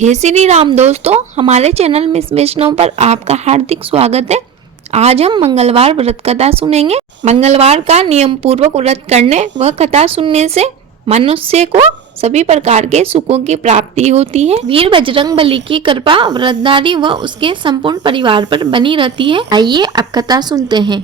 जय श्री राम दोस्तों, हमारे चैनल मिस वैष्णव पर आपका हार्दिक स्वागत है। आज हम मंगलवार व्रत कथा सुनेंगे। मंगलवार का नियम पूर्वक व्रत करने व कथा सुनने से मनुष्य को सभी प्रकार के सुखों की प्राप्ति होती है। वीर बजरंगबली की कृपा व्रतधारी व उसके संपूर्ण परिवार पर बनी रहती है। आइए अब कथा सुनते हैं।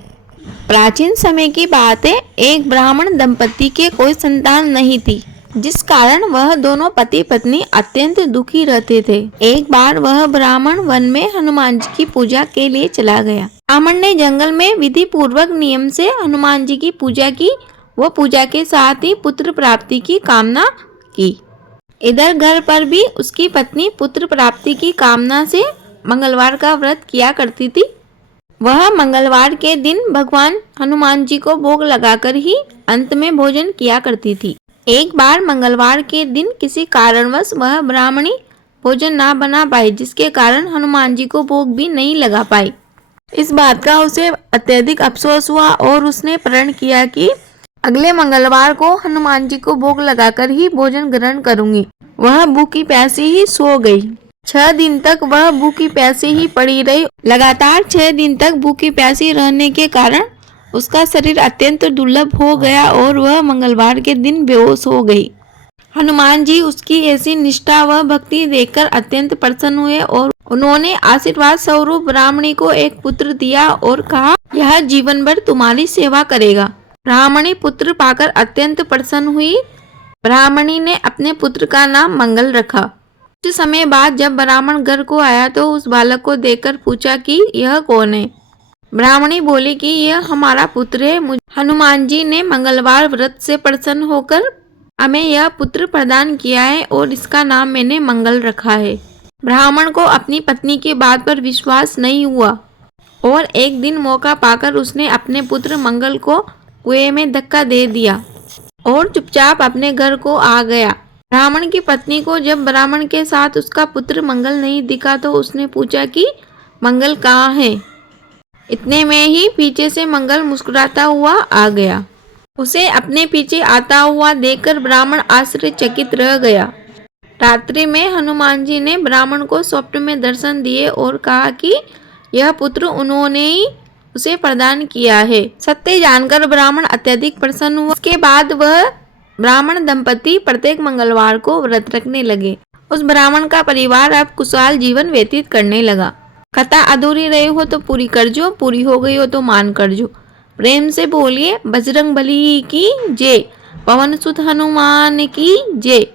प्राचीन समय की बात है, एक ब्राह्मण दंपति के कोई संतान नहीं थी, जिस कारण वह दोनों पति पत्नी अत्यंत दुखी रहते थे। एक बार वह ब्राह्मण वन में हनुमान जी की पूजा के लिए चला गया। ब्राह्मण ने जंगल में विधि पूर्वक नियम से हनुमान जी की पूजा की। वो पूजा के साथ ही पुत्र प्राप्ति की कामना की। इधर घर पर भी उसकी पत्नी पुत्र प्राप्ति की कामना से मंगलवार का व्रत किया करती थी। वह मंगलवार के दिन भगवान हनुमान जी को भोग लगाकर ही अंत में भोजन किया करती थी। एक बार मंगलवार के दिन किसी कारणवश वह ब्राह्मणी भोजन ना बना पाई, जिसके कारण हनुमान जी को भोग भी नहीं लगा पाई। इस बात का उसे अत्यधिक अफसोस हुआ और उसने प्रण किया कि अगले मंगलवार को हनुमान जी को भोग लगाकर ही भोजन ग्रहण करूंगी। वह भूखी प्यासी ही सो गई। 6 दिन तक वह भूखी प्यासी ही पड़ी रही। लगातार 6 दिन तक भूखी प्यासी रहने के कारण उसका शरीर अत्यंत दुर्बल हो गया और वह मंगलवार के दिन बेहोश हो गई। हनुमान जी उसकी ऐसी निष्ठा व भक्ति देखकर अत्यंत प्रसन्न हुए और उन्होंने आशीर्वाद स्वरूप ब्राह्मणी को एक पुत्र दिया और कहा, यह जीवन भर तुम्हारी सेवा करेगा। ब्राह्मणी पुत्र पाकर अत्यंत प्रसन्न हुई। ब्राह्मणी ने अपने पुत्र का नाम मंगल रखा। कुछ समय बाद जब ब्राह्मण घर को आया तो उस बालक को देखकर पूछा कि यह कौन है। ब्राह्मणी बोली कि यह हमारा पुत्र है। मुझे हनुमान जी ने मंगलवार व्रत से प्रसन्न होकर हमें यह पुत्र प्रदान किया है और इसका नाम मैंने मंगल रखा है। ब्राह्मण को अपनी पत्नी की बात पर विश्वास नहीं हुआ और एक दिन मौका पाकर उसने अपने पुत्र मंगल को कुएं में धक्का दे दिया और चुपचाप अपने घर को आ गया। ब्राह्मण की पत्नी को जब ब्राह्मण के साथ उसका पुत्र मंगल नहीं दिखा तो उसने पूछा कि मंगल कहाँ है। इतने में ही पीछे से मंगल मुस्कुराता हुआ आ गया। उसे अपने पीछे आता हुआ देखकर ब्राह्मण आश्चर्यचकित रह गया। रात्रि में हनुमान जी ने ब्राह्मण को स्वप्न में दर्शन दिए और कहा कि यह पुत्र उन्होंने ही उसे प्रदान किया है। सत्य जानकर ब्राह्मण अत्यधिक प्रसन्न हुआ। उसके बाद वह ब्राह्मण दंपति प्रत्येक मंगलवार को व्रत रखने लगे। उस ब्राह्मण का परिवार अब खुशहाल जीवन व्यतीत करने लगा। कथा अधूरी रही हो तो पूरी कर जो, पूरी हो गई हो तो मान कर जो। प्रेम से बोलिए बजरंगबली की जय, पवन सुत हनुमान की जय।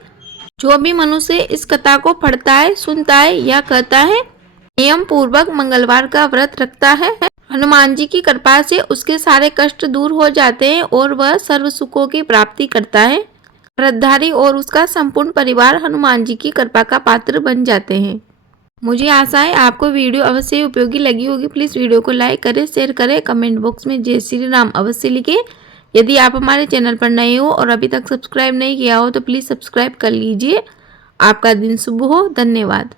जो भी मनुष्य इस कथा को पढ़ता है, सुनता है या कहता है, नियम पूर्वक मंगलवार का व्रत रखता है, हनुमान जी की कृपा से उसके सारे कष्ट दूर हो जाते हैं और वह सर्व सुखों की प्राप्ति करता है। व्रतधारी और उसका संपूर्ण परिवार हनुमान जी की कृपा का पात्र बन जाते हैं। मुझे आशा है आपको वीडियो अवश्य उपयोगी लगी होगी। प्लीज़ वीडियो को लाइक करें, शेयर करें, कमेंट बॉक्स में जय श्री राम अवश्य लिखें। यदि आप हमारे चैनल पर नए हो और अभी तक सब्सक्राइब नहीं किया हो तो प्लीज़ सब्सक्राइब कर लीजिए। आपका दिन शुभ हो। धन्यवाद।